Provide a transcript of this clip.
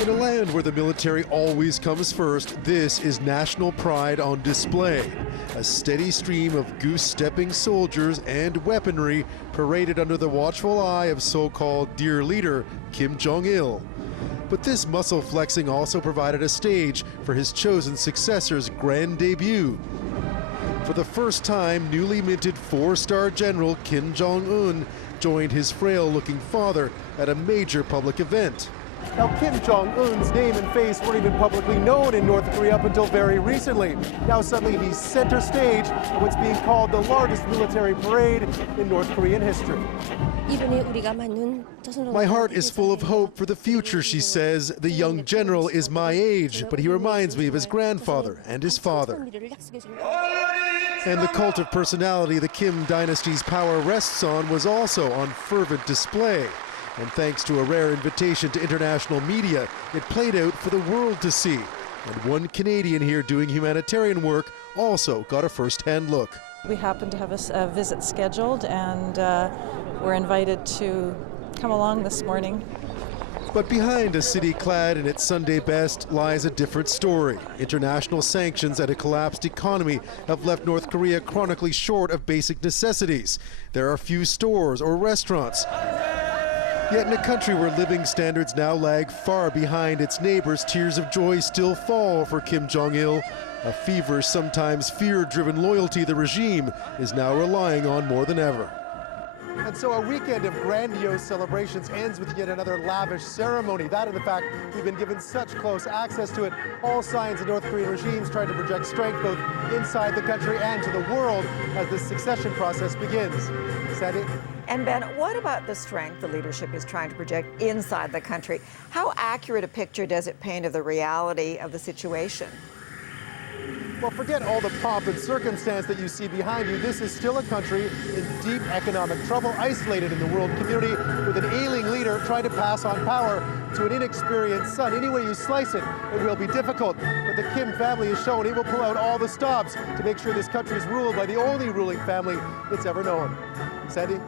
In a land where the military always comes first, this is national pride on display. A steady stream of goose-stepping soldiers and weaponry paraded under the watchful eye of so-called dear leader Kim Jong-il. But this muscle flexing also provided a stage for his chosen successor's grand debut. For the first time, newly minted four-star general Kim Jong-un joined his frail-looking father at a major public event. Now, Kim Jong-un's name and face weren't even publicly known in North Korea up until very recently. Now suddenly he's center stage of what's being called the largest military parade in North Korean history. My heart is full of hope for the future, she says. The young general is my age, but he reminds me of his grandfather and his father. And the cult of personality the Kim dynasty's power rests on was also on fervent display. And thanks to a rare invitation to international media, it played out for the world to see. And one Canadian here doing humanitarian work also got a first-hand look. We happen to have a visit scheduled, and we're invited to come along this morning. But behind a city clad in its Sunday best lies a different story. International sanctions and a collapsed economy have left North Korea chronically short of basic necessities. There are few stores or restaurants. Yet in a country where living standards now lag far behind its neighbors, tears of joy still fall for Kim Jong-il. A feverish, sometimes fear-driven loyalty the regime is now relying on more than ever. And so a weekend of grandiose celebrations ends with yet another lavish ceremony. That and the fact we've been given such close access to it. All signs of North Korean regimes trying to project strength both inside the country and to the world as this succession process begins. Sandy? And Ben, what about the strength the leadership is trying to project inside the country? How accurate a picture does it paint of the reality of the situation? Well, forget all the pomp and circumstance that you see behind you. This is still a country in deep economic trouble, isolated in the world community, with an ailing leader trying to pass on power to an inexperienced son. Any way you slice it, it will be difficult. But the Kim family has shown it will pull out all the stops to make sure this country is ruled by the only ruling family it's ever known. Sandy?